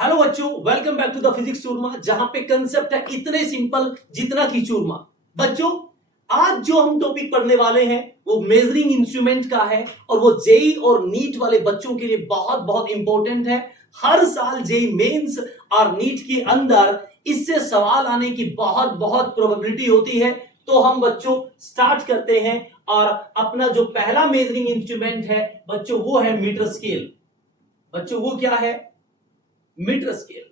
Hello बच्चों, welcome back to the physics Churma, जहां पे कंसेप्ट है इतने सिंपल जितना की चूरमा। बच्चों, आज जो हम टॉपिक पढ़ने वाले हैं वो मेजरिंग इंस्ट्रूमेंट का है और वो जेई और नीट वाले बच्चों के लिए बहुत बहुत इंपॉर्टेंट है। हर साल जेई मेंस और नीट के अंदर इससे सवाल आने की बहुत बहुत प्रोबेबिलिटी होती है। तो हम बच्चों स्टार्ट करते हैं और अपना जो पहला मेजरिंग इंस्ट्रूमेंट है बच्चों वो है मीटर स्केल। बच्चों वो क्या है? Metre scale.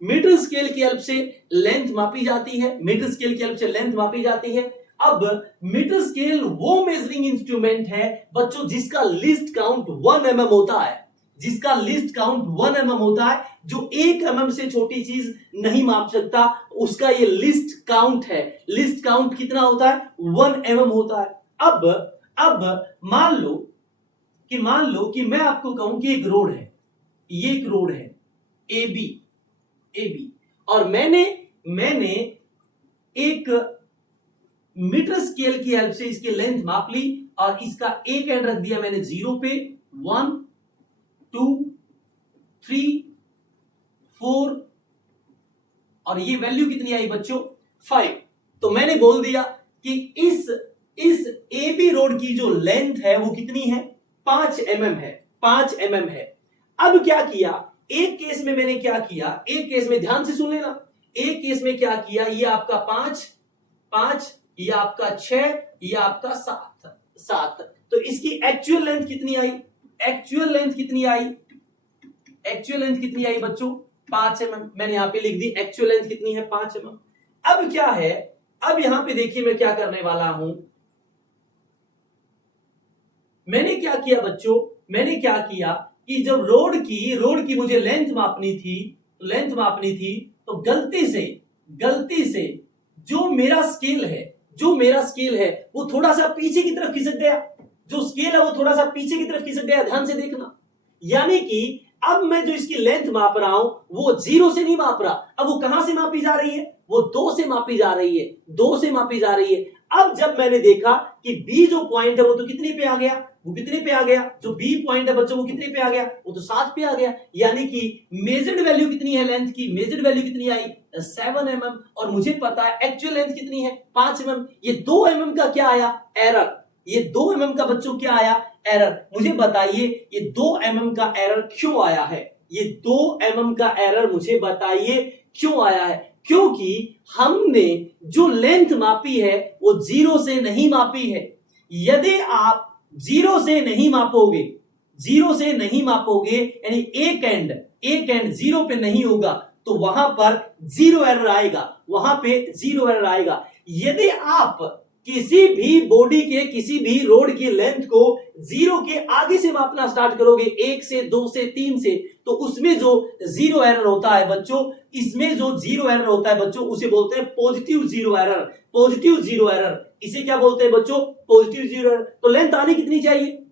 मीटर स्केल की हेल्प से लेंथ मापी जाती है। मीटर स्केल की हेल्प से लेंथ मापी जाती है। अब मीटर स्केल वो मेजरिंग इंस्ट्रूमेंट है बच्चों जिसका लिस्ट काउंट 1 mm होता है। जिसका लिस्ट काउंट 1 mm होता है। जो 1 mm से छोटी चीज नहीं माप सकता उसका ये लिस्ट काउंट है। लिस्ट काउंट कितना होता है? 1 mm होता है। अब मान लो कि मैं आपको कहूं कि एक रोड है, ये एक रोड है ए बी और मैंने एक मीटर स्केल की हेल्प से इसकी लेंथ माप ली और इसका एक एंड रख दिया मैंने 0 पे। 1 2 3 4 और ये वैल्यू कितनी आई बच्चों? 5। तो मैंने बोल दिया कि इस ए बी रोड की जो लेंथ है वो कितनी है? 5 mm है। 5 mm है। अब क्या किया? एक केस में मैंने क्या किया, एक केस में ध्यान से सुन लेना। एक केस में क्या किया, ये आपका 5, ये आपका 6, ये आपका 7। तो इसकी एक्चुअल लेंथ कितनी आई? एक्चुअल लेंथ कितनी आई बच्चों? 5 mm। मैंने यहां पे लिख दी एक्चुअल लेंथ कितनी है? 5 mm। अब क्या है, अब यहां पे देखिए मैं क्या करने वाला हूं। मैंने क्या किया बच्चों, मैंने क्या किया कि जब रोड की मुझे लेंथ मापनी थी तो गलती से जो मेरा स्केल है वो थोड़ा सा पीछे की तरफ खिसक गया। जो स्केल है वो थोड़ा सा पीछे की तरफ खिसक गया। ध्यान से देखना। यानी कि अब मैं जो इसकी लेंथ माप रहा हूं वो 0 से नहीं माप रहा। अब वो कहां से मापी जा रही है? वो 2 से मापी जा रही है। अब जब मैंने देखा कि बी जो पॉइंट है वो तो कितने पे आ गया? जो बी पॉइंट है बच्चों वो कितने पे आ गया? वो तो 7 पे आ गया। यानी कि मेजर्ड वैल्यू कितनी है लेंथ की? मेजर्ड वैल्यू कितनी आई? 7 mm। और मुझे पता है एक्चुअल लेंथ कितनी है? 5 mm। ये 2 mm का क्या आया? एरर। ये 2 mm का बच्चों क्या आया? एरर। मुझे बताइए ये 2 mm का एरर क्यों आया है? ये 2 mm का एरर मुझे बताइए क्यों आया है? क्योंकि हमने जो लेंथ मापी है वो 0 से नहीं मापी है। यदि आप 0 से नहीं मापोगे यानी एक एंड 0 पे नहीं होगा तो वहां पर 0 एरर आएगा। यदि आप किसी भी बॉडी के किसी भी रोड की लेंथ को 0 के आगे से मापना स्टार्ट करोगे, 1 से 2 से 3 से, तो उसमें जो 0 एरर होता है बच्चों, उसे बोलते हैं पॉजिटिव 0 एरर। इसे क्या बोलते हैं बच्चों? Positive 0 error. तो लेंथ आनी कितनी चाहिए?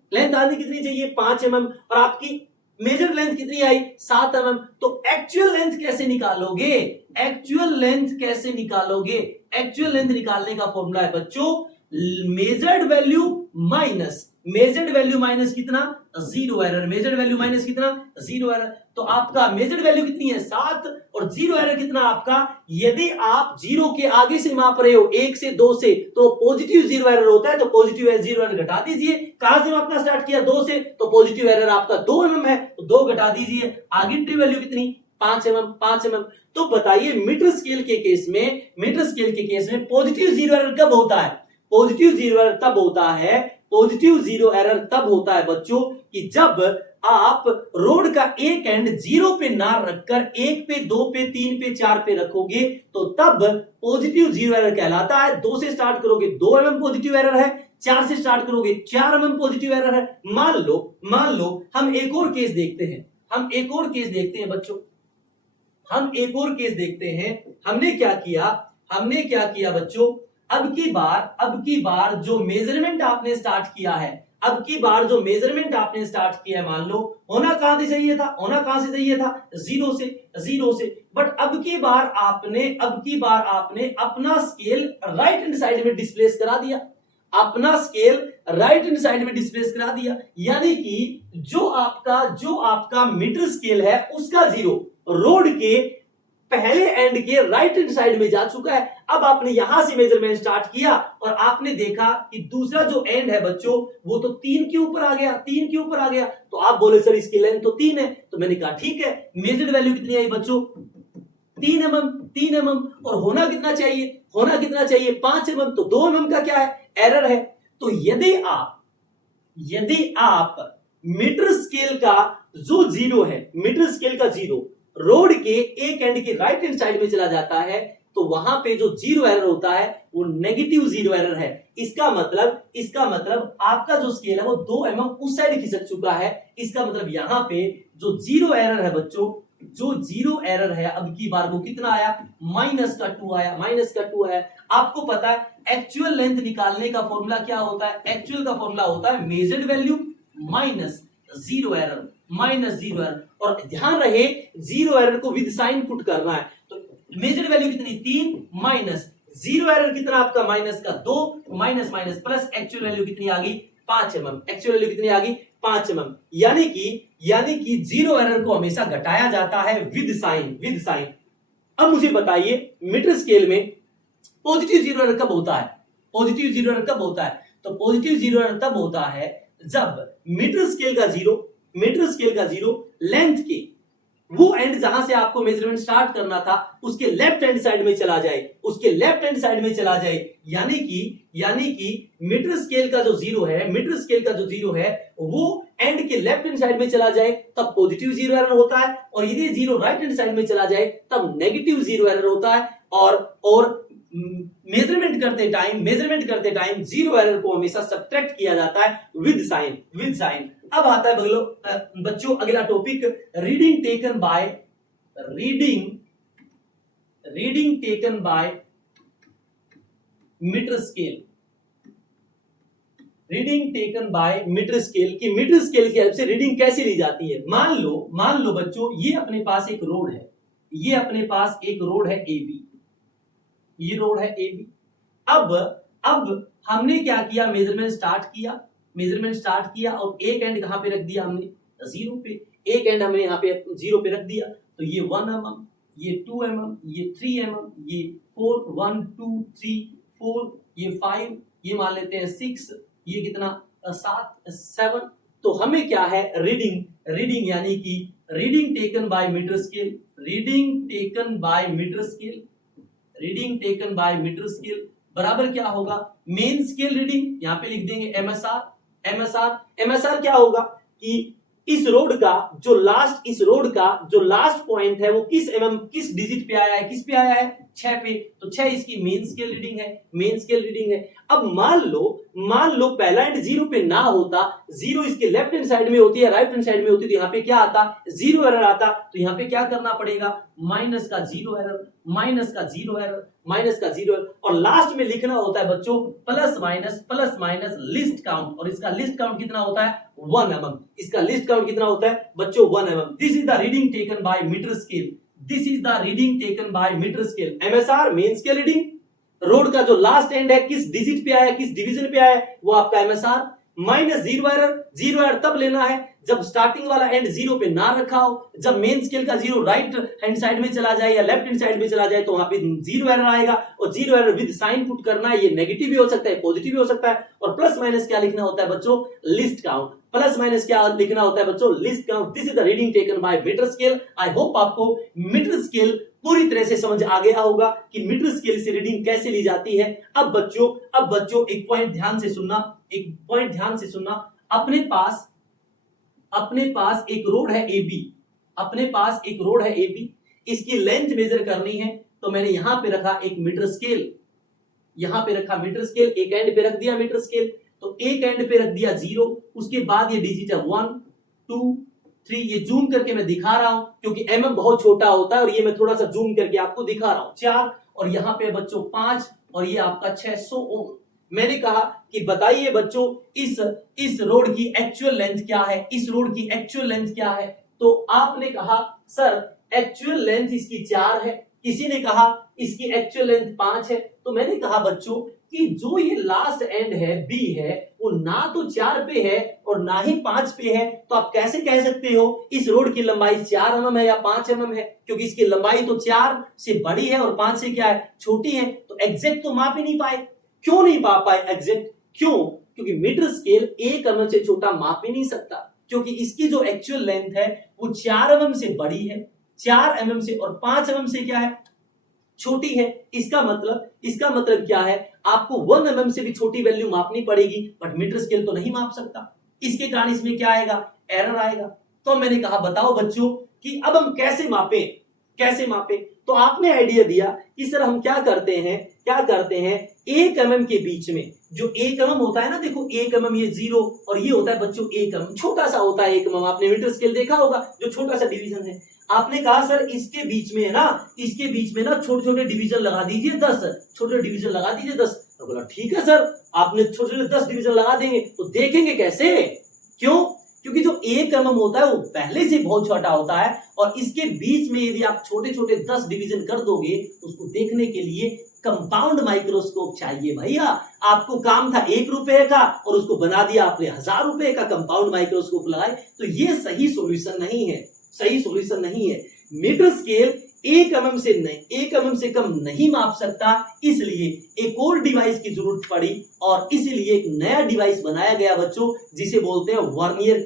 5 mm। और आपकी मेजर लेंथ कितनी आई? 7 mm। तो एक्चुअल लेंथ कैसे निकालोगे? एक्चुअल लेंथ निकालने का फॉर्मूला है बच्चों मेजर्ड वैल्यू माइनस कितना? 0 एरर। तो आपका मेजर्ड वैल्यू कितनी है? 7 और 0 एरर कितना आपका? यदि आप 0 के आगे से माप रहे हो 1 से 2 से तो पॉजिटिव 0 एरर होता है। तो पॉजिटिव 0 एरर घटा दीजिए। कहां से मापना स्टार्ट किया? 2 से। तो पॉजिटिव एरर आपका 2 mm है तो 2 घटा दीजिए। आगे ट्री वैल्यू कितनी? 5 mm। तो बताइए मीटर स्केल के केस में पॉजिटिव 0 एरर कब होता है? पॉजिटिव 0 एरर तब होता है बच्चों कि जब आप रोड का एक एंड 0 पे ना रखकर 1 पे 2 पे 3 पे 4 पे रखोगे तो तब पॉजिटिव 0 एरर कहलाता है। 2 से स्टार्ट करोगे 2 mm पॉजिटिव एरर है। 4 से स्टार्ट करोगे 4 mm पॉजिटिव एरर है। मान लो हम एक और केस देखते हैं बच्चों। हमने क्या किया बच्चों? अब की बार जो मेजरमेंट आपने स्टार्ट किया है, मान लो होना कहां से चाहिए था? 0 से। बट अब की बार आपने अपना स्केल राइट हैंड साइड में डिस्प्लेस करा दिया। अपना स्केल राइट हैंड साइड में डिस्प्लेस करा दिया, यानी कि जो आपका मीटर स्केल है उसका जीरो रोड के पहले एंड के राइट हैंड साइड में जा चुका है। अब आपने यहां से मेजरमेंट स्टार्ट किया और आपने देखा कि दूसरा जो एंड है बच्चों वो तो 3 के ऊपर आ गया, 3 के ऊपर आ गया। तो आप बोले सर इसकी लेंथ तो 3 है, तो मैंने कहा ठीक है, मेजर्ड वैल्यू कितनी आई बच्चों 3 mm, 3 mm। और होना कितना चाहिए, होना कितना चाहिए 5 mm। तो 2 mm का क्या है, एरर है। तो यदि आप मीटर स्केल का जो जीरो है, मीटर स्केल का जीरो रोड के एक एंड के राइट हैंड साइड में चला जाता है तो वहां पे जो जीरो एरर होता है वो नेगेटिव जीरो एरर है। इसका मतलब आपका जो स्केल है वो 2 mm उस साइड खिसक चुका है। इसका मतलब यहां पे जो जीरो एरर है बच्चों, जो जीरो एरर है अब की बार वो कितना आया, -2 आया, -2 आया। आपको पता है एक्चुअल लेंथ निकालने का फॉर्मूला क्या होता है, एक्चुअल का फॉर्मूला होता है measured value minus zero error, minus zero error. और ध्यान रहे जीरो एरर को विद साइन पुट करना है। तो मेजर्ड वैल्यू कितनी 3 माइनस जीरो एरर कितना आपका माइनस का 2, minus minus plus actual value कितनी आ गई 5 mm, एक्चुअल वैल्यू कितनी आ गई 5 mm। यानी कि जीरो एरर को हमेशा घटाया जाता है विद साइन, विद साइन। अब मुझे बताइए मीटर स्केल में पॉजिटिव जीरो एरर कब होता है, पॉजिटिव जीरो एरर कब होता है? तो पॉजिटिव जीरो एरर तब होता है जब मीटर स्केल का जीरो लेंथ के वो एंड जहां से आपको मेजरमेंट स्टार्ट करना था उसके लेफ्ट हैंड साइड में चला जाए, उसके लेफ्ट हैंड साइड में चला जाए। यानी कि मीटर स्केल का जो जीरो है वो एंड के लेफ्ट हैंड साइड में चला जाए तब पॉजिटिव जीरो एरर होता है, और यदि जीरो राइट हैंड साइड में चला जाए तब नेगेटिव जीरो एरर होता है। और मेजरमेंट करते टाइम जीरो एरर को हमेशा सब्ट्रैक्ट किया जाता है विद साइन। अब आता है बच्चों अगला topic, reading taken by metre scale. Reading taken by metre scale की मीटर स्केल की हेल्प से रीडिंग कैसे ली जाती है। मान लो बच्चों ये अपने पास एक रोड है, AB, ये रोड है AB। अब हमने क्या किया, मेजरमेंट स्टार्ट किया और एक एंड कहां पे रख दिया हमने, जीरो पे। एक एंड हमने यहाँ पे जीरो पे रख दिया। तो ये 1 mm, ये 2 mm, ये 3 mm, ये 4, 1 2 3 4, ये 5, ये मान लेते हैं 6, ये कितना 7 7। तो हमें क्या है, रीडिंग यानी कि reading taken by metre scale, reading taken by metre scale बराबर क्या होगा, मेन स्केल रीडिंग, यहां पे लिख देंगे MSR क्या होगा कि इस रोड का जो लास्ट पॉइंट है वो किस डिजिट पे आया है, किस पे आया है 6 पे। तो 6 इसकी मेन स्केल रीडिंग है। अब मान लो पहला एंड जीरो पे ना होता, जीरो इसके लेफ्ट हैंड साइड में होती है, राइट हैंड साइड में होती, तो यहाँ पे क्या आता, जीरो एरर आता। तो यहाँ पे क्या करना पड़ेगा, माइनस का जीरो एरर, और लास्ट में लिखना होता है बच्चों प्लस माइनस लिस्ट काउंट, और इसका लिस्ट काउंट कितना होता है 1 mm। इसका लिस्ट काउंट कितना होता है बच्चों 1 mm। This is the reading taken by metre scale. MSR main scale reading, rod का जो लास्ट एंड है किस डिजिट पे आया, किस डिवीजन पे आया, वो आपका MSR, माइनस जीरो एरर तब लेना है जब स्टार्टिंग वाला एंड जीरो पे ना रखा हो। जब मेन स्केल का जीरो राइट हैंड साइड में चला जाए या लेफ्ट हैंड साइड में चला जाए तो वहां पे जीरो एरर आएगा, और zero error with sign put करना है। ये नेगेटिव भी हो सकता है, पॉजिटिव भी हो सकता है। और प्लस माइनस क्या लिखना होता है बच्चों, लिस्ट काउंट। प्लस माइनस क्या लिखना होता है बच्चों, least count. This is the reading taken by metre scale. I hope आपको मीटर स्केल पूरी तरह से समझ आ गया होगा कि मीटर स्केल से रीडिंग कैसे ली जाती है। अब बच्चों एक पॉइंट ध्यान से सुनना, अपने पास एक रोड है AB, इसकी लेंथ मेजर करनी है। तो मैंने यहां पे रखा एक मीटर स्केल, एक एंड पे रख दिया मीटर स्केल। तो एक एंड पे रख दिया 0, उसके बाद ये डिजिट है 1 2 3। ये जूम करके मैं दिखा रहा हूं क्योंकि mm बहुत छोटा होता है, और ये मैं थोड़ा सा जूम करके आपको दिखा रहा हूं। 4, और यहाँ पे बच्चों 5, और ये आपका 600 ओम। मैंने कहा कि बताइए बच्चों इस रोड की एक्चुअल लेंथ क्या है, तो आपने कहा सर एक्चुअल लेंथ इसकी 4 है, किसी ने कहा इसकी एक्चुअल लेंथ 5 है। तो मैंने कहा बच्चों कि जो ये लास्ट एंड है बी है वो ना तो 4 पे है और ना ही 5 पे है, तो आप कैसे कह सकते हो इस रोड की लंबाई 4 mm है या 5 mm है? क्योंकि इसकी लंबाई तो 4 से बड़ी है और 5 से क्या है, छोटी है। तो एग्जैक्ट तो माप ही नहीं पाए। क्यों नहीं पा पाए एग्जैक्ट? क्यों? क्योंकि मीटर स्केल 1 mm से छोटा माप ही नहीं सकता, क्योंकि इसकी जो एक्चुअल लेंथ है वो 4 mm से बड़ी है, 4 mm से, और 5 mm से क्या है, छोटी है। इसका मतलब क्या है, आपको 1 mm से भी छोटी वैल्यू मापनी पड़ेगी, बट मीटर स्केल तो नहीं माप सकता। इसके कारण इसमें क्या आएगा, एरर आएगा। तो मैंने कहा बताओ बच्चों कि अब हम कैसे मापें। तो आपने आइडिया दिया कि सर हम क्या करते हैं 1 mm के बीच में, जो 1 mm होता है ना, देखो 1 mm ये 0 और ये होता है बच्चों 1 mm, छोटा सा होता है 1 mm। आपने मीटर स्केल देखा होगा, जो छोटा सा डिवीजन है। आपने कहा सर इसके बीच में है ना, इसके बीच में ना छोटे छोटे डिवीजन लगा दीजिए 10, छोटे डिवीजन लगा दीजिए 10। तो बोला ठीक है सर, आपने छोटे छोटे 10 डिवीजन लगा देंगे। तो देखेंगे कैसे? क्यों? क्योंकि जो 1 mm होता है वो पहले से बहुत छोटा होता है, और इसके बीच में यदि आप छोटे छोटे 10 डिवीजन कर दोगे तो उसको देखने के लिए कंपाउंड माइक्रोस्कोप चाहिए भैया। आपको काम था 1 रुपए का और उसको बना दिया आपने 1000 रुपए का, कंपाउंड माइक्रोस्कोप लगाए। तो ये सही सॉल्यूशन नहीं है। मीटर स्केल 1 mm से नहीं, 1 mm से कम नहीं माप सकता, इसलिए एक और डिवाइस की जरूरत पड़ी, और इसीलिए एक नया डिवाइस बनाया गया बच्चों, जिसे बोलते हैं वर्नियर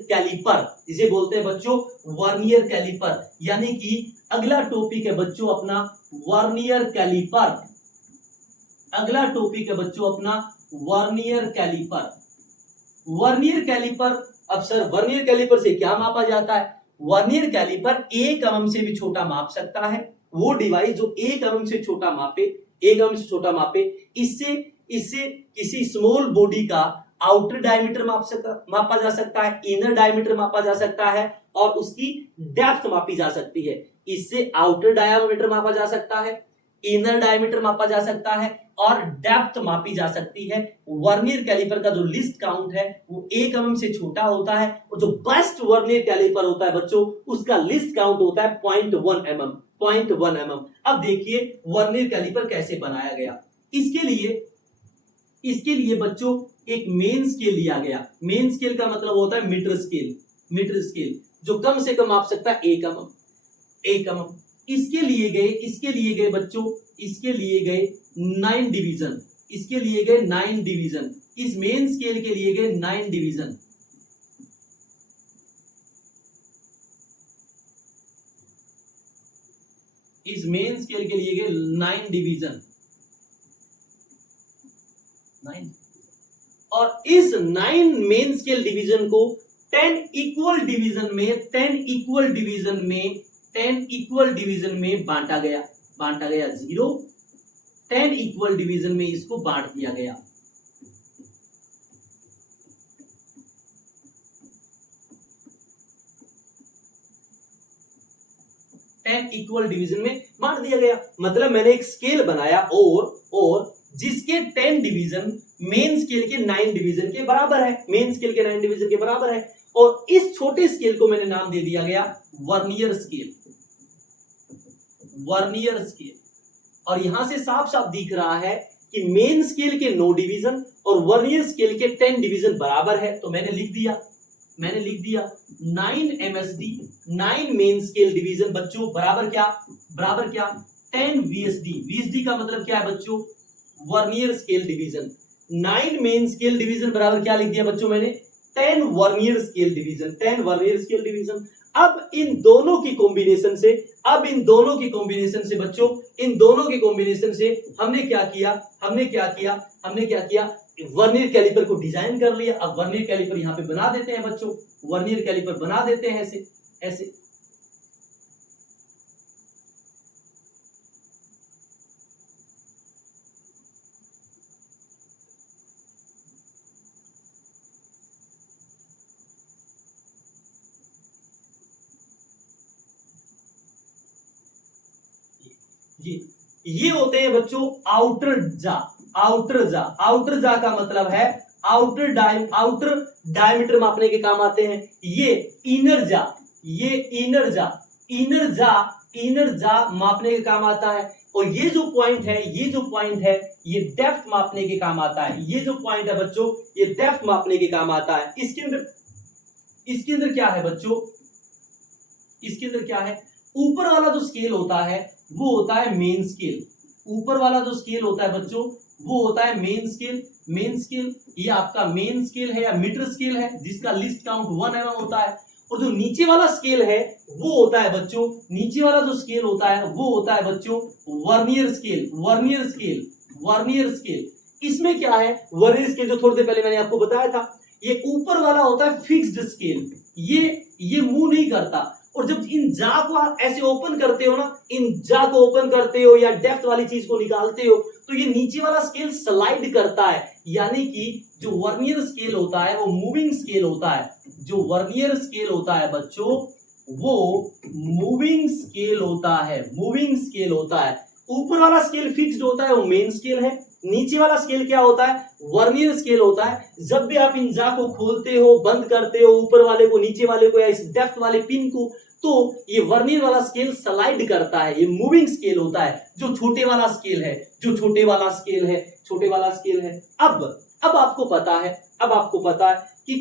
कैलिपर। यानी कि अगला टॉपिक है बच्चों अपना वर्नियर कैलिपर। अब सर वर्नियर कैलिपर से क्या मापा जाता है? वर्नियर कैलिपर 1 mm से भी छोटा माप सकता है। वो डिवाइस जो 1 mm से छोटा मापे, इससे किसी स्मॉल बॉडी का आउटर डायमीटर मापा जा सकता है, इनर डायमीटर मापा जा सकता है, और उसकी डेप्थ मापी जा सकती है। इससे आउटर डायमीटर मापा जा सकता है, इनर डायमीटर मापा जा सकता है, और डेप्थ मापी जा सकती है। वर्नियर कैलिपर का जो लिस्ट काउंट है वो 1 mm से छोटा होता है, और जो बेस्ट वर्नियर कैलिपर होता है बच्चों उसका लिस्ट काउंट होता है 0.1 mm। अब देखिए वर्नियर कैलिपर कैसे बनाया गया। इसके लिए बच्चों एक मेन स्केल लिया गया। मेन स्केल का मतलब होता है मीटर स्केल, जो कम से कम माप सकता है 1 mm। इसके लिए गए बच्चों 9 डिवीजन। इस मेन स्केल के लिए गए 9 डिवीजन। इस मेन स्केल के लिए गए 9 डिवीजन, और इस 9 मेन स्केल डिवीजन को 10 इक्वल डिवीजन में बांटा गया 0। 10 इक्वल डिवीजन में इसको बांट दिया गया। इक्वल डिवीजन में बांट दिया गया, मतलब मैंने एक स्केल बनाया और जिसके 10 डिवीजन मेन स्केल के 9 डिवीजन के बराबर है, और इस छोटे स्केल को मैंने नाम दे दिया गया वर्नियर स्केल। और यहां से साफ साफ दिख रहा है कि मेन स्केल के 9 डिवीजन और वर्नियर स्केल के 10 डिवीजन बराबर है। तो मैंने लिख दिया 9 MSD 9 मेन स्केल डिवीजन बच्चों बराबर क्या 10 VSD का मतलब क्या है बच्चों, vernier scale division. 9 main scale division बराबर क्या लिख दिया बच्चों मैंने, 10 वर्नियर स्केल डिवीजन। अब इन दोनों की कॉम्बिनेशन से हमने क्या किया, वर्नियर कैलिपर को डिजाइन कर लिया। अब वर्नियर कैलिपर यहां पे बना देते हैं बच्चों, ऐसे। ये होते हैं बच्चों आउटर जा का मतलब है आउटर डायमीटर मापने के काम आते हैं। ये इनर जा इनर जा मापने के काम आता है, और ये जो पॉइंट है ये डेप्थ मापने के काम आता है। ये जो पॉइंट है बच्चों ये डेप्थ मापने के काम आता है। इसके अंदर क्या है बच्चों, इसके अंदर क्या है, ऊपर वाला जो स्केल होता है वो होता है मेन स्केल। ऊपर वाला जो स्केल होता है बच्चों वो होता है मेन स्केल। मेन स्केल ये आपका मेन स्केल है या मीटर स्केल है जिसका लिस्ट काउंट 1 mm होता है। और जो नीचे वाला स्केल है वो होता है बच्चों, नीचे वाला जो स्केल होता है वो होता है बच्चों vernier scale. Vernier scale, vernier scale इसमें क्या है, वर्नियर स्केल जो थोड़ी देर पहले मैंने आपको बताया था, ये ऊपर वाला होता है फिक्स्ड स्केल, ये मूव नहीं करता। और जब इन जा को आप ऐसे ओपन करते हो ना, इन जा को ओपन करते हो या डेप्थ वाली चीज को निकालते हो, तो ये नीचे वाला स्केल स्लाइड करता है। यानी कि जो वर्नियर स्केल होता है वो मूविंग स्केल होता है। जो वर्नियर स्केल होता है बच्चों वो मूविंग स्केल होता है, मूविंग स्केल होता है। ऊपर वाला स्केल फिक्स्ड होता है वो मेन स्केल है, नीचे वाला स्केल क्या होता है, वर्नियर स्केल होता है। जब भी आप इन जा को खोलते हो, बंद करते हो, ऊपर वाले को, नीचे वाले को या इस डेप्थ वाले पिन को, तो ये वर्नियर वाला स्केल स्लाइड करता है, ये मूविंग स्केल होता है। जो छोटे वाला स्केल है, जो छोटे वाला स्केल है, छोटे वाला स्केल है। अब आपको पता है, अब आपको पता है कि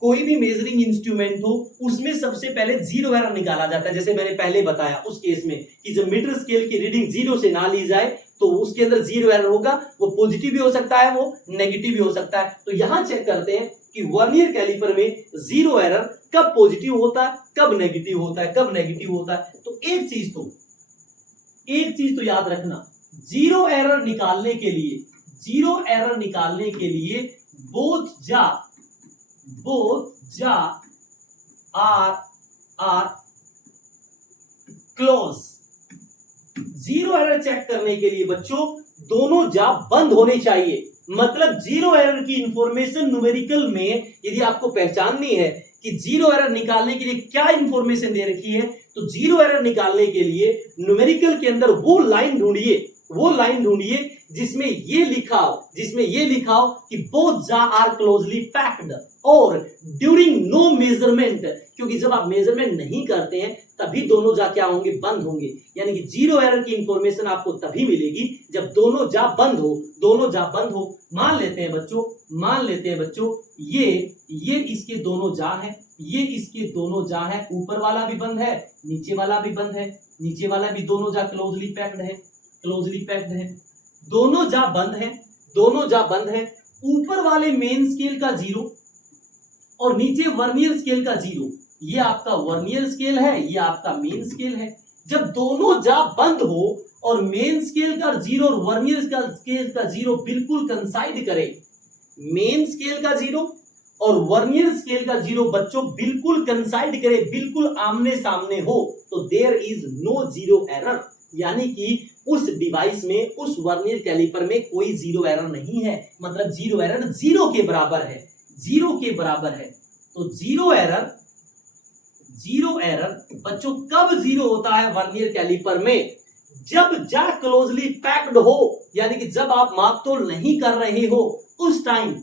कोई भी मेजरिंग इंस्ट्रूमेंट हो उसमें सबसे पहले जीरो एरर निकाला जाता है। जैसे मैंने पहले बताया उस केस में कि जब मीटर स्केल की रीडिंग जीरो से ना ली जाए तो उसके अंदर जीरो एरर होगा। वो पॉजिटिव भी हो सकता है, वो नेगेटिव भी हो सकता है। तो यहां चेक करते हैं कि वर्नियर कैलिपर में जीरो एरर कब पॉजिटिव होता है, कब नेगेटिव होता है, कब नेगेटिव होता है। तो एक चीज तो याद रखना, जीरो एरर निकालने के लिए both jaw are close. Zero error check करने के लिए बच्चों दोनों जा बंद होने चाहिए। मतलब जीरो एरर की इंफॉर्मेशन न्यूमेरिकल में यदि आपको पहचाननी है कि जीरो एरर निकालने के लिए क्या इंफॉर्मेशन दे रखी है, तो जीरो एरर निकालने के लिए न्यूमेरिकल के अंदर वो लाइन ढूंढिए जिसमें ये लिखा हो कि both jaw are closely packed और ड्यूरिंग नो मेजरमेंट। क्योंकि जब आप मेजरमेंट नहीं करते हैं तभी दोनों जा क्या होंगे, बंद होंगे। यानी कि जीरो एरर की इंफॉर्मेशन आपको तभी मिलेगी जब दोनों जा बंद हो। मान लेते हैं बच्चों ये इसके दोनों जा हैं, ये इसके दोनों जा हैं, ऊपर वाला भी बंद है, नीचे वाला भी बंद है, नीचे वाला भी दोनों जा क्लोजली पैक्ड है। दोनों जा बंद है। ऊपर वाले मेन स्केल का जीरो और नीचे वर्नियर स्केल का जीरो, ये आपका वर्नियर स्केल है, ये आपका मेन स्केल है। जब दोनों जा बंद हो और मेन स्केल का जीरो और वर्नियर स्केल का जीरो बिल्कुल कंसाइड करे, मेन स्केल का जीरो और वर्नियर स्केल का जीरो बच्चों बिल्कुल कंसाइड करे, बिल्कुल आमने सामने हो, तो there is no zero error. यानी कि उस डिवाइस में, उस वर्नियर कैलिपर में कोई जीरो एरर नहीं है। मतलब जीरो एरर जीरो के बराबर है। तो जीरो एरर बच्चों कब जीरो होता है वर्नियर कैलिपर में, जब जा क्लोजली पैक्ड हो। यानी कि जब आप मापतोल नहीं कर रहे हो उस टाइम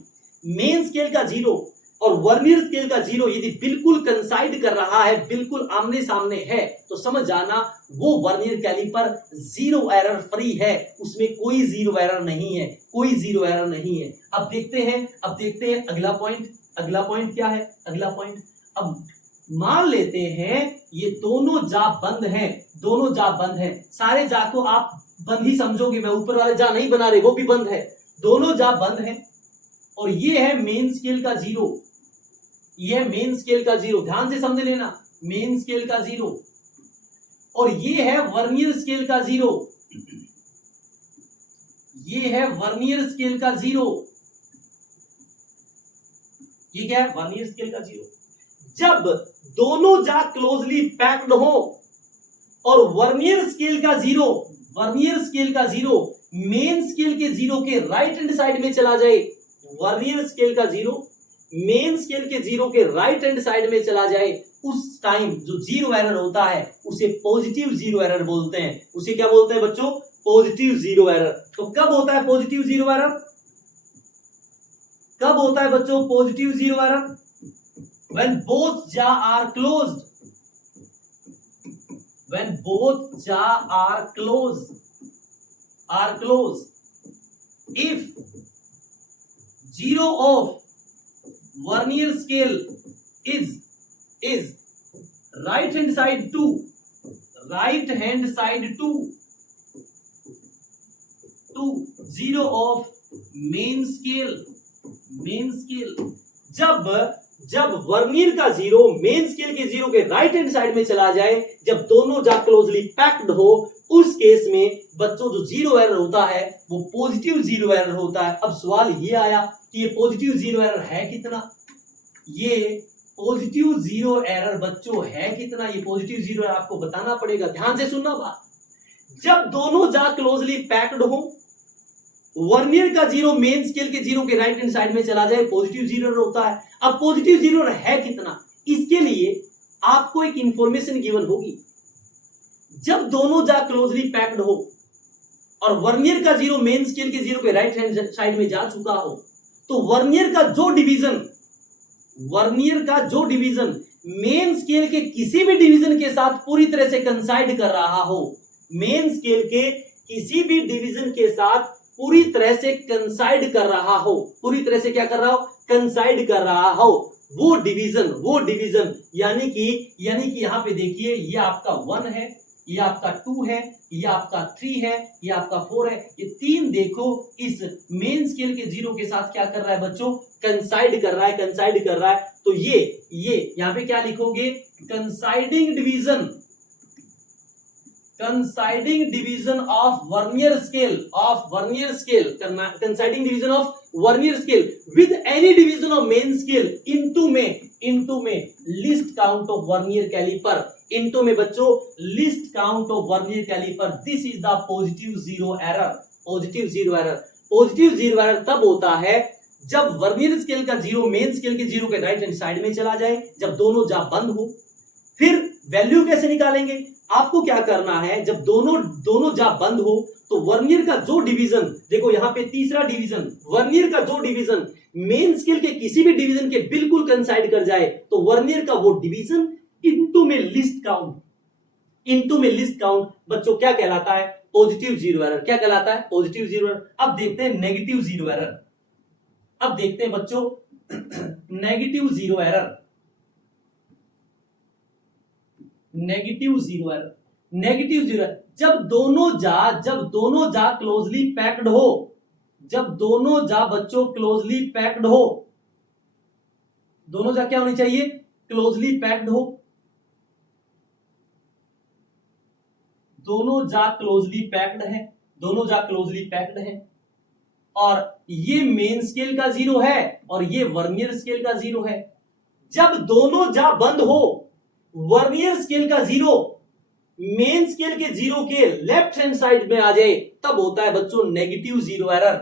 मेन स्केल का जीरो और वर्नियर स्केल का जीरो यदि बिल्कुल कंसाइड कर रहा है, बिल्कुल आमने सामने है, तो समझ जाना वो vernier calliper zero error free है, उसमें कोई जीरो एरर नहीं है। अब देखते हैं अगला पॉइंट क्या है। अगला पॉइंट, अब मान लेते हैं ये दोनों जा बंद हैं। सारे जा को आप बंद ही समझोगे, मैं ऊपर वाले जा नहीं बना रहे, वो भी बंद है। दोनों जा बंद हैं और ये है मेन स्केल का जीरो, ध्यान से समझ लेना, मेन स्केल का जीरो। और ये है वर्नियर स्केल का जीरो, ये है वर्नियर स्केल का जीरो। ये क्या है, वर्नियर स्केल का जीरो। जब दोनों जा क्लोजली पैक्ड हो और वर्नियर स्केल का जीरो मेन स्केल के जीरो के राइट हैंड साइड में चला जाए, वर्नियर स्केल का जीरो मेन स्केल के जीरो के राइट हैंड साइड में चला जाए, उस टाइम जो जीरो एरर होता है उसे पॉजिटिव जीरो एरर बोलते हैं। उसे क्या बोलते हैं बच्चों, पॉजिटिव जीरो एरर। तो कब होता है पॉजिटिव जीरो एरर, कब होता है बच्चों positive zero error, when both jaw are closed, when both jaw are close, if zero of vernier scale is right hand side to zero of main scale जब vernier का zero main scale के zero के right hand side में चला जाए, जब दोनों जा क्लोजली पैक्ड हो, उस केस में बच्चों जो जीरो एरर होता है वो पॉजिटिव जीरो एरर होता है। अब सवाल ये आया कि ये पॉजिटिव जीरो एरर है कितना? ये पॉजिटिव जीरो एरर बच्चों है कितना? ये पॉजिटिव जीरो एरर आपको बताना पड़ेगा, ध्यान से सुनना बात। जब दोनों जा क्लोजली पैक्ड हो, वर्नियर का जीरो मेन स्केल के जीरो के राइट हैंड साइड में चला जाए, पॉजिटिव जीरो होता है। अब पॉजिटिव जीरो है कितना? इसके लिए आपको एक इंफॉर्मेशन गिवन होगी। जब दोनों जा क्लोजली पैक्ड हो और वर्नियर का जीरो मेन स्केल के जीरो के राइट हैंड साइड में जा चुका हो, तो वर्नियर का जो डिवीजन मेन स्केल के किसी भी डिवीजन के साथ पूरी तरह से कंसाइड कर रहा हो, मेन स्केल के किसी भी डिवीजन के साथ पूरी तरह से कंसाइड कर रहा हो, पूरी तरह से क्या कर रहा हो? कंसाइड कर रहा हो, वो डिवीजन यानी कि यहां पे देखिए, ये आपका 1 है, ये आपका 2 है, ये आपका 3 है, ये आपका 4 है, ये 3 देखो इस मेन स्केल के जीरो के साथ क्या कर रहा है बच्चों? कंसाइड कर रहा है। तो ये यहां पे क्या लिखोगे? Coinciding division of vernier scale with any division of main scale into में least count of vernier caliper, into में बच्चों least count of vernier caliper. This is the positive zero error तब होता है जब वर्नियर स्केल का zero main scale के zero के राइट हैंड साइड में चला जाए, जब दोनों जा बंद हो। फिर वैल्यू कैसे निकालेंगे? आपको क्या करना है, जब दोनों जा बंद हो तो वर्नियर का जो डिवीजन, देखो यहां पे तीसरा डिवीजन, वर्नियर का जो डिवीजन मेन स्केल के किसी भी डिवीजन के बिल्कुल कंसाइड कर जाए, तो वर्नियर का वो डिवीजन इनटू में लिस्ट काउंट बच्चों क्या कहलाता है? Positive zero error. क्या कहलाता है? Positive zero error. अब देखते हैं नेगेटिव जीरो एरर। अब देखते हैं बच्चों नेगेटिव जीरो एरर। जब दोनों जा क्लोजली पैक्ड हो, बच्चों क्लोजली पैक्ड हो, दोनों जा क्या होनी चाहिए? क्लोजली पैक्ड हो। दोनों जा क्लोजली पैक्ड है और ये मेन स्केल का जीरो है और ये वर्नियर स्केल का जीरो है। जब दोनों जा बंद हो, वर्नियर स्केल का जीरो मेन स्केल के जीरो के लेफ्ट हैंड साइड में आ जाए, तब होता है बच्चों नेगेटिव जीरो एरर।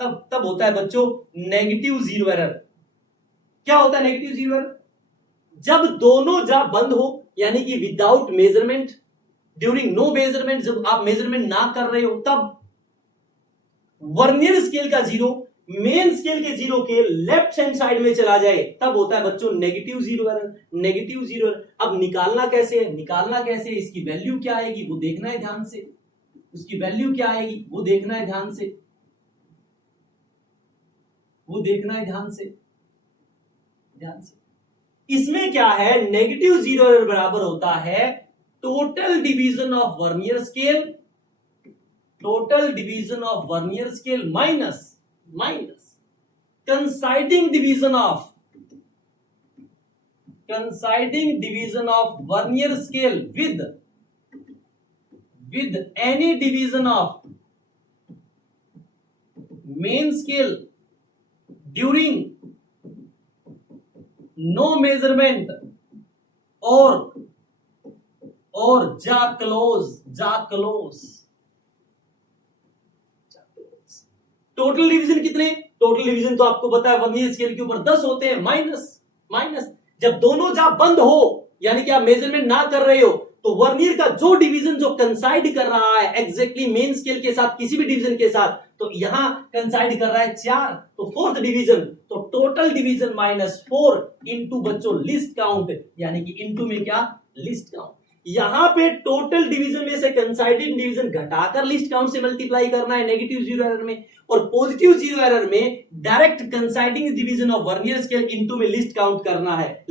तब होता है बच्चों नेगेटिव जीरो एरर। क्या होता है नेगेटिव जीरो एरर? जब दोनों जा बंद हो, यानी कि without measurement, during no measurement, जब आप मेजरमेंट ना कर रहे हो, तब वर्नियर स्केल का जीरो मेन स्केल के जीरो के लेफ्ट हैंड साइड में चला जाए, तब होता है बच्चों नेगेटिव जीरो एरर। अब निकालना कैसे है? इसकी वैल्यू क्या आएगी वो देखना है ध्यान से। इसमें क्या है? नेगेटिव जीरो एरर बराबर होता है total division of vernier scale minus coinciding division of vernier scale with any division of main scale during no measurement और जा क्लोज। टोटल डिवीजन कितने? टोटल डिवीजन तो आपको पता है वर्नियर स्केल के ऊपर 10 होते हैं, माइनस जब दोनों जा बंद हो, यानी कि आप मेजरमेंट ना कर रहे हो, तो वर्नियर का जो डिवीजन जो कंसाइड कर रहा है एग्जैक्टली मेन स्केल के साथ, किसी भी डिवीजन के साथ, तो यहां कंसाइड कर रहा है 4, तो फोर्थ डिवीजन, तो टोटल डिवीजन -4 इंटू बच्चों लिस्ट काउंट, यानी कि इंटू में क्या? Least count. यहां पे टोटल डिवीजन में से कंसाइडेड डिवीजन घटाकर लिस्ट काउंट से मल्टीप्लाई करना है नेगेटिव जीरो एरर में, और पॉजिटिव जीरो एरर में direct coinciding division of vernier scale into में लिस्ट काउंट करना है।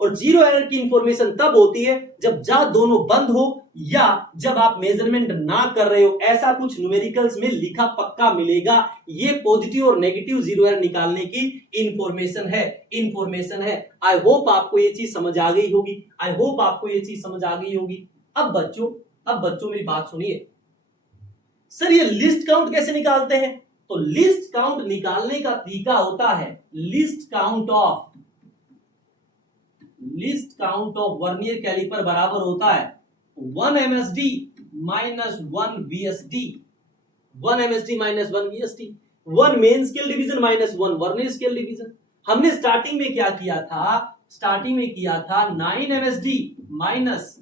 और जीरो एरर की इंफॉर्मेशन तब होती है जब जा दोनों बंद हो या जब आप मेजरमेंट ना कर रहे हो, ऐसा कुछ न्यूमेरिकल्स में लिखा पक्का मिलेगा। ये पॉजिटिव और नेगेटिव जीरो एरर निकालने की इंफॉर्मेशन है। आई होप आपको ये चीज समझ आ गई होगी। अब बच्चों मेरी बात सुनिए। सर ये लिस्ट काउंट कैसे निकालते हैं? तो लिस्ट काउंट निकालने का तरीका होता है least count of vernier calliper बराबर होता है 1 MSD minus 1 VSD, 1 MSD minus 1 VSD, 1 main scale division minus 1 vernier scale division. हमने स्टार्टिंग में क्या किया था 9 MSD माइनस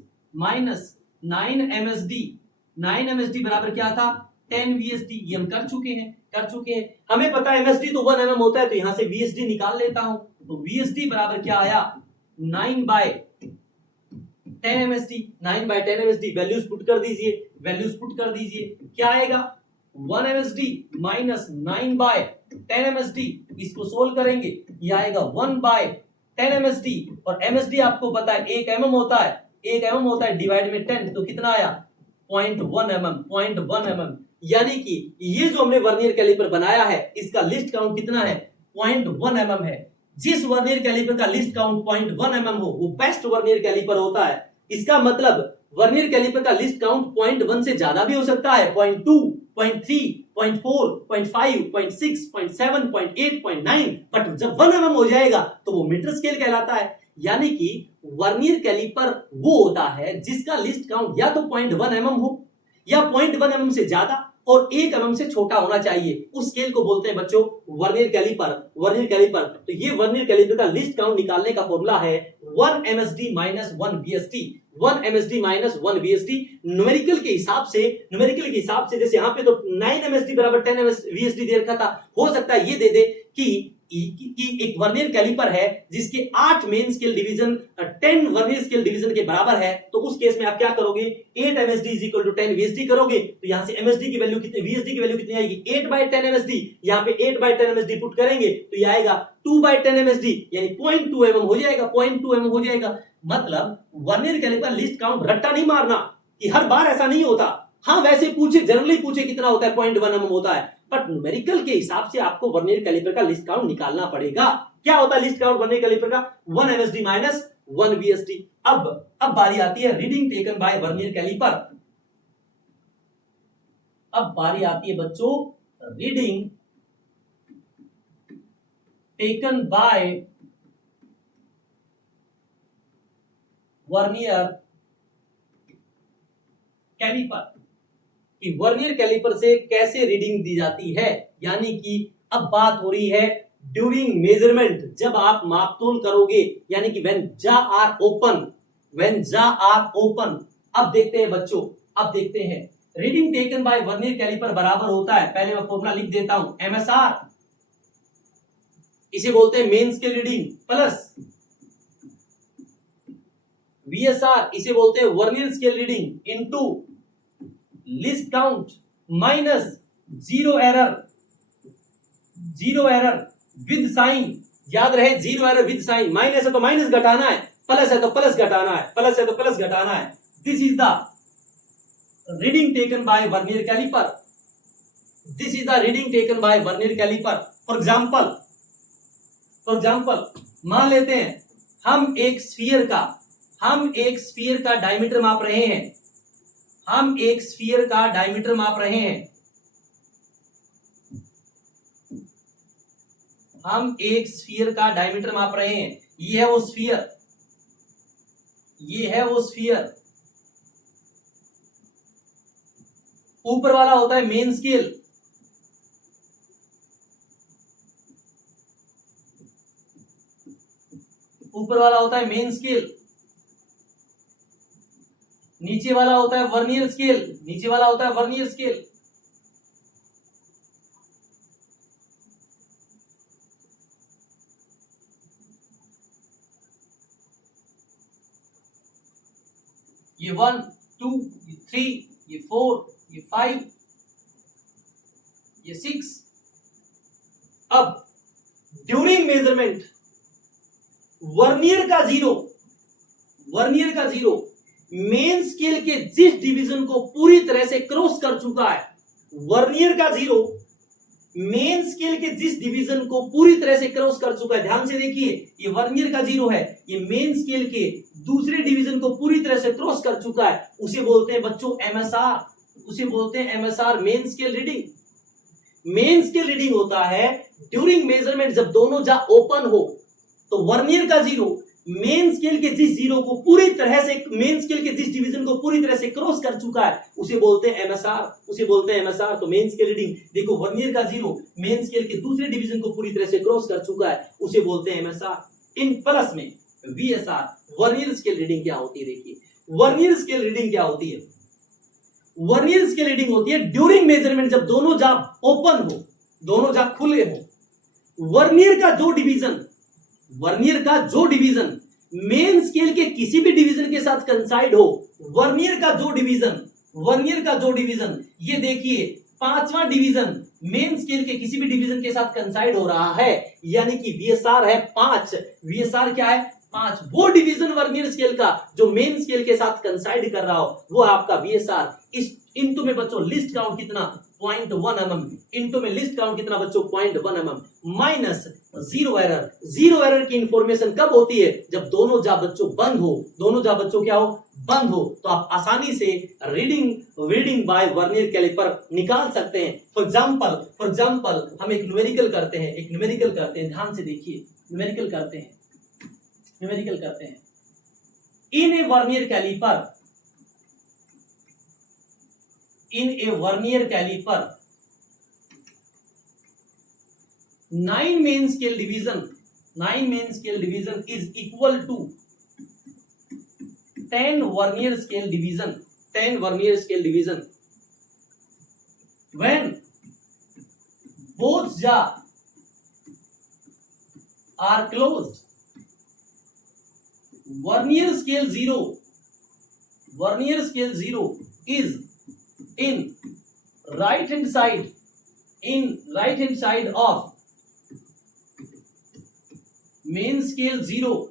9 MSD, 9 MSD बराबर क्या था 10 VSD। ये हम कर चुके हैं। हमें पता है MSD तो 1 mm होता है, तो यहां से VSD निकाल लेता हूं। तो VSD बराबर क्या आया 9 by 10 MSD, 9 by 10 MSD। Values put कर दीजिए, क्या आएगा 1 MSD माइनस 9 बाय 10 MSD। इसको सोल्व करेंगे, ये आएगा 1 बाय 10 MSD, और MSD आपको पता है 1 mm होता है डिवाइड में 10, तो कितना आया 0.1 mm। यानी कि ये जो हमने वर्नियर कैलिपर बनाया है इसका लिस्ट काउंट कितना है 0.1 mm है। जिस वर्नियर कैलिपर का लिस्ट काउंट 0.1 mm हो वो बेस्ट वर्नियर कैलिपर होता है। इसका मतलब वर्नियर कैलिपर का लिस्ट काउंट 0.1 से ज्यादा भी हो सकता है, 0.2, 0.3, 0.4, 0.5, 0.6, 0.7, 0.8, 0.9, बट जब 1 mm हो जाएगा तो वो मीटर स्केल कहलाता है। यानी कि वर्नियर कैलिपर वो होता है जिसका लिस्ट काउंट या तो 0.1 mm हो या 0.1 mm से ज्यादा और 1 mm से छोटा होना चाहिए। उस स्केल को बोलते हैं बच्चों वर्नियर कैलिपर। तो ये वर्नियर कैलिपर का लिस्ट काउंट निकालने का फॉर्मूला है 1 MSD minus 1 VSD, 1 MSD minus 1 VSD। Numerical के हिसाब से जैसे यहाँ पे तो 9 MSD बराबर 10 VSD दे रखा था, हो सकता है ये दे दे कि एक वर्नियर कैलिपर है जिसके 8 main scale division 10 vernier scale division के बराबर है। तो उस केस में आप क्या करोगे 8 MSD is equal to 10 VSD करोगे। तो यहां से MSD की वैल्यू कितनी, VSD की वैल्यू कितनी आएगी 8 बाय 10 MSD। यहां पे 8 बाय 10 MSD पुट करेंगे तो ये आएगा 2 बाय 10 MSD, यानी 0.2 mm हो जाएगा, 0.2 mm हो जाएगा। मतलब वर्नियर कैलिपर लिस्ट काउंट रट्टा नहीं मारना कि हर बार ऐसा नहीं होता। हाँ वैसे पूछे, जनरली पूछे कितना होता है 0.1 mm होता है, बट न्यूमेरिकल के हिसाब से आपको वर्नियर कैलिपर का लिस्ट काउंट निकालना पड़ेगा। क्या होता है लिस्ट काउंट वर्नियर कैलिपर का 1 MSD माइनस 1 VSD। अब बारी आती है reading taken by vernier calliper. अब बारी आती है बच्चों reading taken by vernier calliper कि वर्नियर कैलिपर से कैसे रीडिंग दी जाती है। यानी कि अब बात हो रही है ड्यूरिंग मेजरमेंट, जब आप मापतोल करोगे, यानी कि व्हेन जा आर ओपन। अब देखते हैं बच्चों, reading taken by vernier calliper बराबर होता है, पहले मैं फॉर्मूला लिख देता हूं, MSR इसे बोलते हैं main scale reading, plus VSR इसे बोलते हैं vernier scale reading, into least count minus zero error with sign. याद रहे zero error with sign, minus है तो माइनस घटाना है, प्लस है तो प्लस घटाना है, this is the reading taken by vernier calliper. For example मान लेते हैं हम एक स्फीयर का डायमीटर माप रहे हैं, ये है वो स्फीयर, ऊपर वाला होता है मेन स्केल, नीचे वाला होता है वर्नियर स्केल, ये 1 2 ये 3 ये 4 ये 5 ये 6। अब ड्यूरिंग मेजरमेंट वर्नियर का जीरो मेन स्केल के जिस डिवीजन को पूरी तरह से क्रॉस कर चुका है, वर्नियर का जीरो मेन स्केल के जिस डिवीजन को पूरी तरह से क्रॉस कर चुका है, ध्यान से देखिए ये वर्नियर का जीरो है, ये मेन स्केल के दूसरे डिवीजन को पूरी तरह से क्रॉस कर चुका है, उसे बोलते हैं बच्चों एमएसआर, उसे बोलते हैं MSR, main scale reading. Main scale reading होता है ड्यूरिंग मेजरमेंट जब दोनों जा ओपन हो, तो वर्नियर का जीरो मेन स्केल के जिस जीरो को पूरी तरह से, मेन स्केल के जिस डिवीजन को पूरी तरह से क्रॉस कर चुका है, उसे बोलते हैं एमएसआर, उसे बोलते हैं एमएसआर। तो मेन स्केल रीडिंग देखो, वर्नियर का जीरो मेन स्केल के दूसरे डिवीजन को पूरी तरह से क्रॉस कर चुका है, उसे बोलते हैं एमएसआर। इन प्लस में वीएसआर, वर्नियर स्केल रीडिंग क्या होती है? देखिए वर्नियर स्केल रीडिंग क्या होती है? वर्नियर स्केल रीडिंग होती है ड्यूरिंग मेजरमेंट जब दोनों जा ओपन हो, दोनों जा खुले हो, वर्नियर का जो डिवीजन मेन स्केल के किसी भी डिवीजन के साथ कंसाइड हो, वर्नियर का जो डिवीजन ये देखिए पांचवा डिवीजन मेन स्केल के किसी भी डिवीजन के साथ कंसाइड हो रहा है, यानी कि वीएसआर है 5। वीएसआर क्या है? 5। वो डिवीजन वर्नियर स्केल का जो मेन स्केल के साथ कंसाइड कर रहा हो, वो है आपका वीएसआर। इस इनटू में बच्चों लिस्ट काउंट कितना? 0.1 mm। इनटू में लिस्ट काउंट कितना बच्चों? 0.1 mm minus zero error. Zero error की इंफॉर्मेशन कब होती है? जब दोनों जा बच्चों बंद हो, दोनों जा बच्चों क्या हो? बंद हो। तो आप आसानी से रीडिंग बाय वर्नियर कैलिपर निकाल सकते हैं। फॉर एग्जांपल हम एक न्यूमेरिकल करते हैं, ध्यान से देखिए, न्यूमेरिकल करते हैं। In a vernier caliper 9 main scale division is equal to 10 vernier scale division when both jaw are closed. Vernier scale zero is in right hand side of main scale 0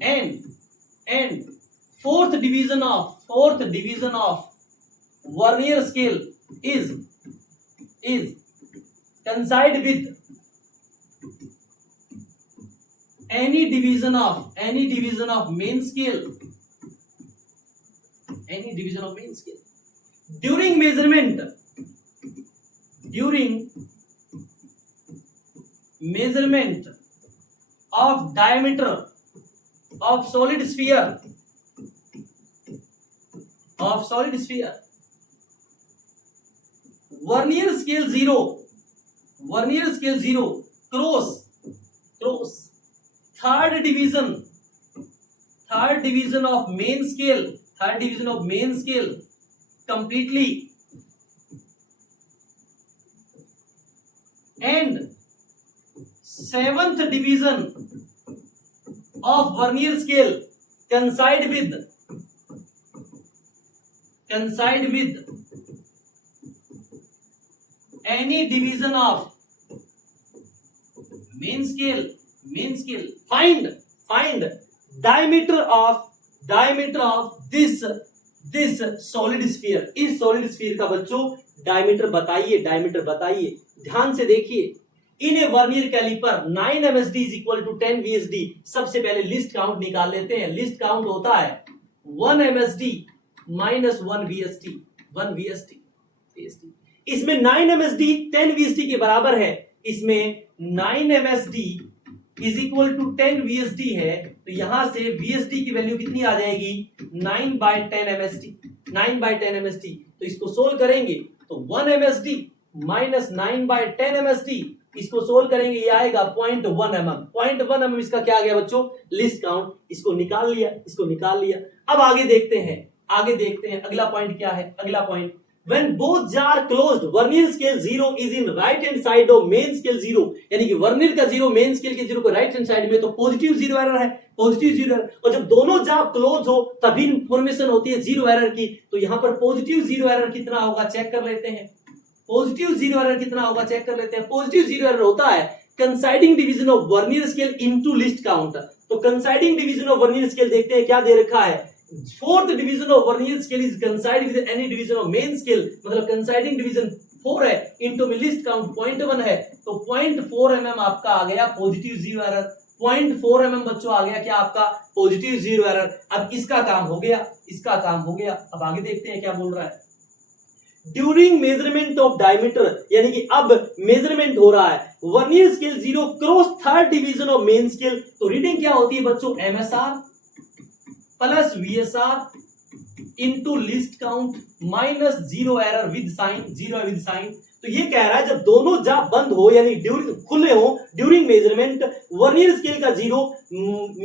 and fourth division of vernier scale is coincide with any division of main scale during measurement of diameter of solid sphere vernier scale 0 cross third division of main scale completely and seventh division of vernier scale coincide with any division of main scale. Find diameter of this solid sphere. इस solid sphere का बच्चों diameter बताइए। ध्यान से देखिए, in a vernier caliper 9 MSD is equal to 10 VSD। सबसे पहले list count निकाल लेते हैं। लिस्ट काउंट होता है 1 MSD minus 1 VSD। इसमें 9 MSD 10 VSD के बराबर है। इसमें 9 MSD is equal to 10 VSD है, तो यहां से VSD की वैल्यू कितनी आ जाएगी? 9/10 MSD। तो इसको सोल्व करेंगे तो 1 MSD minus 9/10 MSD, इसको सोल्व करेंगे ये आएगा 0.1 mm। 0.1 mm इसका क्या आ गया बच्चों? Least count. इसको निकाल लिया। अब आगे देखते हैं अगला पॉइंट क्या है? अगला point When both jar closed, vernier scale 0 is in right hand side of main scale 0, यानी कि वर्नियर का 0 मेन स्केल के 0 को राइट हैंड साइड में, तो पॉजिटिव जीरो एरर है, पॉजिटिव जीरो एरर। और जब दोनों जार क्लोज हो तभी इंफॉर्मेशन होती है जीरो एरर की। तो यहां पर पॉजिटिव जीरो एरर कितना होगा चेक कर लेते हैं। पॉजिटिव जीरो एरर कितना होगा चेक कर लेते हैं। पॉजिटिव जीरो एरर होता है coinciding division of vernier scale into least count. तो coinciding division of vernier scale देखते हैं क्या दे रखा है। Fourth division of vernier scale is coincide with any division of main scale, मतलब कंसाइडिंग डिवीजन 4 है, इनटू में लिस्ट काउंट 0.1 है, तो 0.4 mm आपका आ गया पॉजिटिव जीरो एरर। 0.4 mm बच्चों आ गया क्या आपका पॉजिटिव जीरो एरर। अब इसका काम हो गया, इसका काम हो गया। अब आगे देखते हैं क्या बोल रहा है। ड्यूरिंग मेजरमेंट ऑफ डायमीटर, यानी कि अब मेजरमेंट हो रहा है vernier scale 0 cross third division of main scale, तो रीडिंग क्या होती है बच्चों MSR plus VSR into least count minus zero error with sign, zero with sign. तो ये कह रहा है जब दोनों जा बंद हो यानी खुले हो ड्यूरिंग मेजरमेंट, वर्नियर स्केल का 0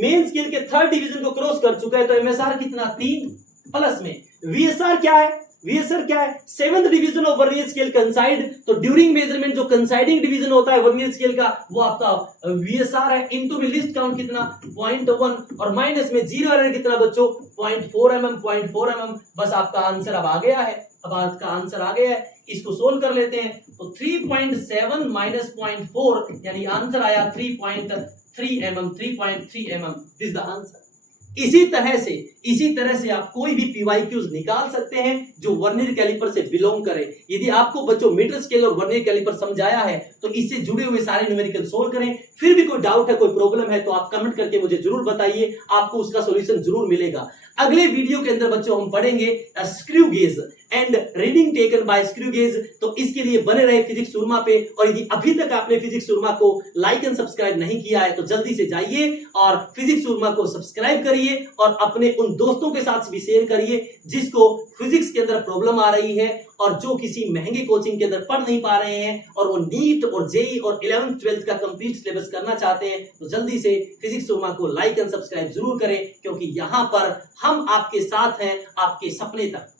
मेन स्केल के थर्ड डिवीजन को क्रॉस कर चुका है, तो MSR कितना 3 प्लस में VSR क्या है, VSR क्या है seventh division of vernier scale कंसाइड। तो ड्यूरिंग मेजरमेंट जो कंसाइडिंग डिवीजन होता है वर्नियर स्केल का वो आपका VSR है, इनटू में लिस्ट काउंट कितना 0.1 और माइनस में जीरो एरर कितना बच्चों 0.4 mm, 0.4 mm। बस आपका आंसर अब आ गया है, अब आपका आंसर आ गया है। इसको सोल्व कर लेते हैं तो 3.7 माइनस 0.4 यानी आंसर आया 3.3 mm, 3.3 mm। This the answer. इसी तरह से आप कोई भी PYQs निकाल सकते हैं जो वर्नियर कैलिपर से बिलोंग करे। यदि आपको बच्चों मीटर स्केल और वर्नियर कैलिपर समझाया है तो इससे जुड़े हुए सारे न्यूमेरिकल सोल्व करें। फिर भी कोई डाउट है, कोई प्रॉब्लम है तो आप कमेंट करके मुझे जरूर बताइए, आपको उसका सॉल्यूशन जरूर मिलेगा। अगले वीडियो के अंदर बच्चों हम पढ़ेंगे screw gauge and reading taken bye screw gauge. तो इसके लिए बने रहे फिजिक्स सुरमा पे, और यदि अभी तक आपने फिजिक्स सुरमा को लाइक एंड सब्सक्राइब नहीं किया है तो जल्दी से जाइए और फिजिक्स सुरमा को सब्सक्राइब करिए और अपने उन दोस्तों के साथ भी शेयर करिए जिसको फिजिक्स के अंदर प्रॉब्लम आ रही है और जो किसी महंगे कोचिंग के अंदर पढ़ नहीं पा रहे हैं और वो नीट और जेई और 11th 12th का कंप्लीट सिलेबस करना चाहते हैं, तो जल्दी से फिजिक्स सुरमा को लाइक एंड सब्सक्राइब जरूर करें, क्योंकि यहां पर हम आपके साथ हैं आपके सपने तक।